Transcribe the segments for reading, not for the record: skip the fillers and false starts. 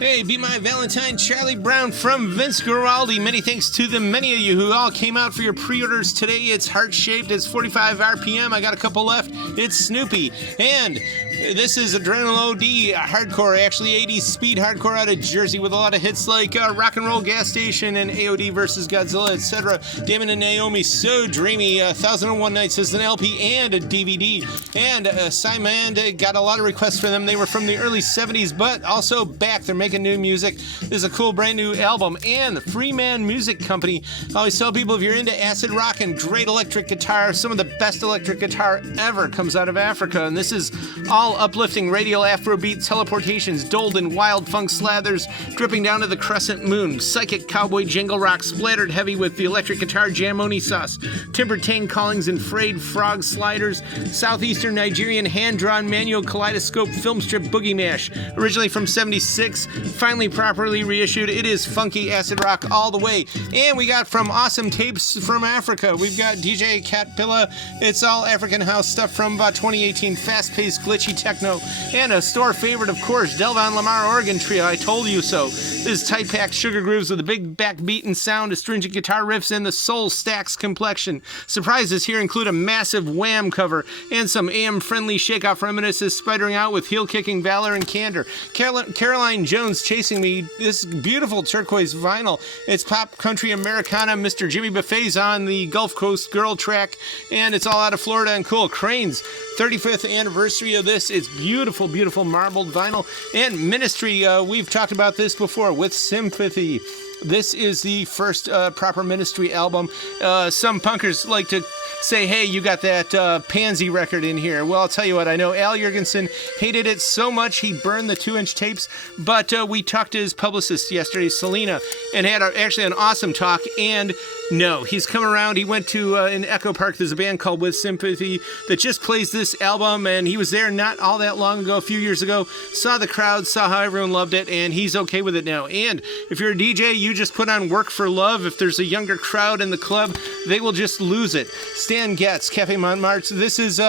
Hey, Be My Valentine, Charlie Brown from Vince Guaraldi. Many thanks to the many of you who all came out for your pre-orders today. It's heart-shaped, it's 45 RPM, I got a couple left. It's Snoopy. And this is Adrenaline OD hardcore, actually 80s speed hardcore out of Jersey with a lot of hits like Rock and Roll Gas Station and AOD versus Godzilla, etc. Damon and Naomi, So Dreamy, 1001 Nights is an LP and a DVD. And Simon got a lot of requests for them. They were from the early 70s, but also back. They're making new music. This is a cool brand new album. And the Freeman Music Company. I always tell people, if you're into acid rock and great electric guitar, some of the best electric guitar ever comes out of Africa. And this is all uplifting radial Afrobeat teleportations, doled in wild funk slathers, dripping down to the crescent moon, psychic cowboy jingle rock splattered heavy with the electric guitar jamoni sauce, timbered tang callings and frayed frog sliders, southeastern Nigerian hand-drawn manual kaleidoscope film strip boogie mash, originally from 76, finally properly reissued. It is funky acid rock all the way. And we got from Awesome Tapes from Africa, we've got DJ Catpilla. It's all African house stuff from about 2018, fast-paced glitchy techno, and a store favorite, of course, Delvon Lamar Organ Trio, I Told You So. This is tight-packed sugar grooves with a big backbeat and sound, astringent guitar riffs, and the soul stacks complexion. Surprises here include a massive Wham cover and some AM-friendly shakeoff reminiscences spidering out with heel-kicking valor and candor. Caroline Jones, Chasing Me, this beautiful turquoise vinyl. It's pop country Americana. Mr. Jimmy Buffet's on the Gulf Coast Girl track, and it's all out of Florida and cool. Cranes, 35th anniversary of this. It's beautiful, beautiful marbled vinyl. And Ministry, we've talked about this before with Sympathy. This is the first proper Ministry album. Some punkers like to say, hey, you got that Pansy record in here. Well, I'll tell you what, I know Al Jurgensen hated it so much he burned the 2-inch tapes, but we talked to his publicist yesterday, Selena, and had actually an awesome talk, and no, he's come around. He went to in Echo Park. There's a band called With Sympathy that just plays this album, and he was there not all that long ago, a few years ago, saw the crowd, saw how everyone loved it, and he's okay with it now. And if you're a DJ, you just put on Work for Love. If there's a younger crowd in the club, they will just lose it. Stan Getz, Cafe Montmartre. This is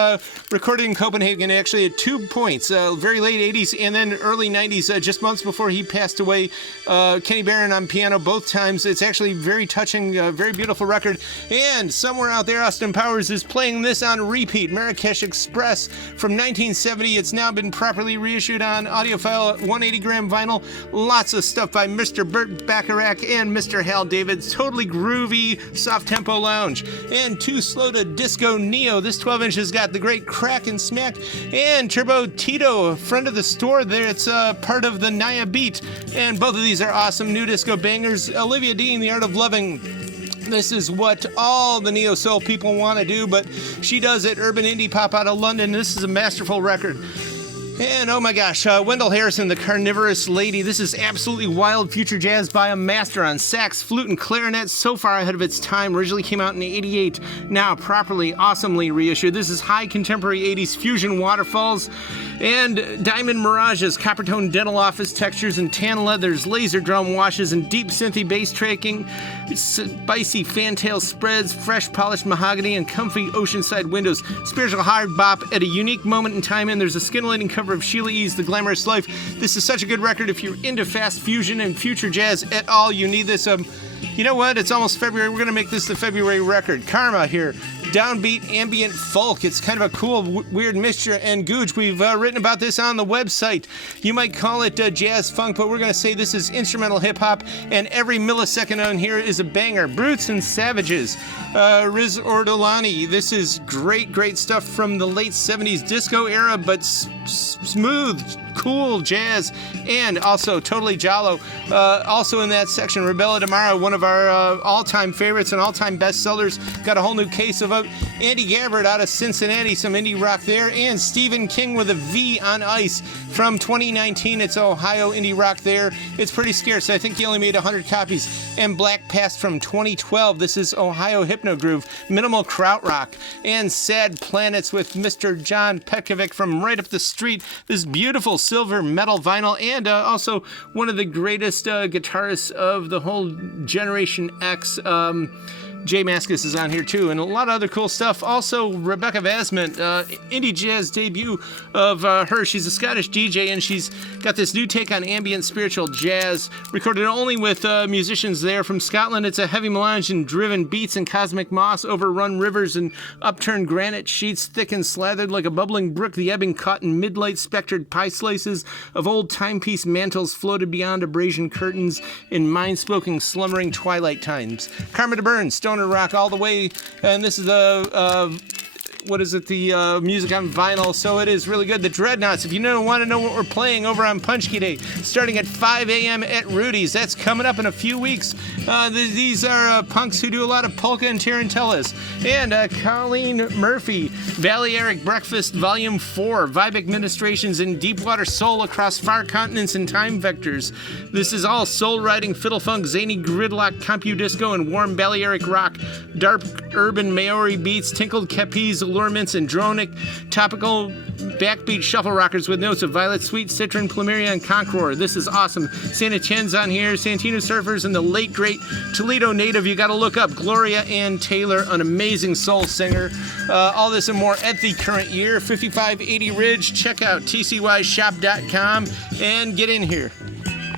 recorded in Copenhagen, actually at 2 points, very late 80s and then early 90s, just months before he passed away. Kenny Barron on piano both times. It's actually very touching, very beautiful record. And somewhere out there, Austin Powers is playing this on repeat. Marrakesh Express from 1970. It's now been properly reissued on audiophile 180-gram vinyl. Lots of stuff by Mr. Burt Bacharach and Mr. Hal David. Totally groovy, soft-tempo lounge. And Too Slow to Disco Neo. This 12-inch has got the great Crack and Smack. And Turbo Tito, a friend of the store there. It's part of the Naya Beat. And both of these are awesome new disco bangers. Olivia Dean, The Art of Loving. This is what all the neo-soul people want to do, but she does it. Urban indie pop out of London. This is a masterful record. And oh my gosh, Wendell Harrison, The Carnivorous Lady. This is absolutely wild future jazz by a master on sax, flute, and clarinet, so far ahead of its time. Originally came out in '88, now properly, awesomely reissued. This is high contemporary 80s fusion waterfalls and diamond mirages, copper-tone dental office textures and tan leathers, laser drum washes, and deep synthy bass tracking, spicy fantail spreads, fresh polished mahogany, and comfy oceanside windows. Spiritual hard bop at a unique moment in time, and there's a scintillating cover of Sheila E.'s The Glamorous Life. This is such a good record. If you're into fast fusion and future jazz at all, you need this. You know what? It's almost February. We're going to make this the February record. Karma here. Downbeat ambient folk. It's kind of a cool, weird mixture and gooch. We've written about this on the website. You might call it jazz funk, but we're going to say this is instrumental hip-hop, and every millisecond on here is a banger. Brutes and Savages. Riz Ordolani. This is great, great stuff from the late 70s disco era, but smooth, cool jazz, and also totally Jalo. Also in that section, Rebella Tomorrow, one of our all-time favorites and all-time bestsellers, got a whole new case of it. Andy Gabbard out of Cincinnati, some indie rock there, and Stephen King with a V on Ice from 2019. It's Ohio indie rock there. It's pretty scarce. I think he only made 100 copies. And Black Past from 2012. This is Ohio Hypno Groove, minimal krautrock, and Sad Planets with Mr. John Petkovic from right up the street. This beautiful silver metal vinyl, and also one of the greatest guitarists of the whole Generation X. Jay Mascis is on here too, and a lot of other cool stuff. Also, Rebecca Vasment, indie jazz debut of her. She's a Scottish DJ, and she's got this new take on ambient spiritual jazz, recorded only with musicians there from Scotland. It's a heavy melange and driven beats and cosmic moss, overrun rivers and upturned granite sheets, thick and slathered like a bubbling brook. The ebbing cotton midlight spectred pie slices of old timepiece mantles floated beyond abrasion curtains in mind-spoken slumbering twilight times. Karma de Burn, stoner rock all the way, and this is the music on vinyl, so it is really good. The Dreadnoughts, if you want to know what we're playing over on Punchki Day, starting at 5 a.m. at Rudy's. That's coming up in a few weeks. These are punks who do a lot of polka and tarantellas. And Colleen Murphy, Balearic Breakfast Volume 4, Vibe Administrations in Deepwater Soul across far continents and time vectors. This is all soul-riding, fiddle funk, zany gridlock, compu-disco, and warm Balearic rock. Dark urban Maori beats, tinkled kepis, allurements, and dronic topical backbeat shuffle rockers with notes of Violet Sweet, Citron, Plumeria, and Conqueror. This is awesome. Santa Chen's on here, Santino Surfers, and the late great Toledo native you gotta look up, Gloria Ann Taylor, an amazing soul singer. All this and more at the current year, 5580 Ridge. Check out tcyshop.com and get in here.